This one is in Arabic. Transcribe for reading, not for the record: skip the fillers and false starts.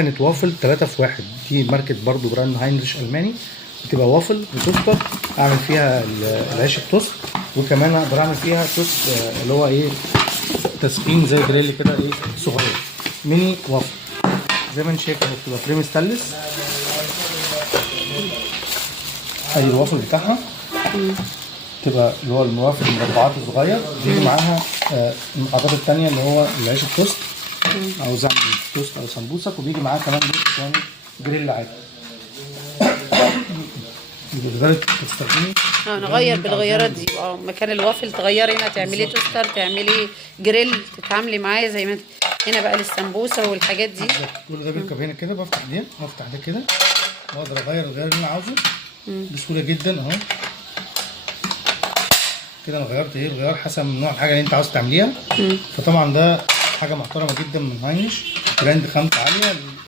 كانت وافل 3 في 1. دي ماركه برضو براند هاينريش الماني، بتبقى وافل وتوستر. اعمل فيها العيش التوست، وكمان اقدر اعمل فيها توست اللي هو ايه تسخين زي جريل كده ايه صغير ميني وافل. زي ما انت شايف اهي بتبقى فريم ستانلس. ادي الوافل بتاعها، تبقى اللي هو الموافل المربعات الصغير. بيجي معاها المقاطات التانية اللي هو العيش التوست او زعم توست او سمبوسك، وبيجي معاه كمان جزء تاني جريل عادي. بتقدري تستخدمي نغير بالغيارات دي. مكان الوافل تغيري هنا، تعملي توستر، تعملي جريل، تتعاملي معاه زي ما هنا بقى للسمبوسه والحاجات دي. كل ده بيركب هنا كده، بفتح دي وافتح ده كده، واقدر اغير الغيار اللي انا عاوزه بسهوله جدا اهو. كده انا غيرت ايه الغيار حسب نوع الحاجه اللي انت عاوز تعمليها. فطبعا ده حاجه محترمه جدا من هاينريش، براند خامته عاليه.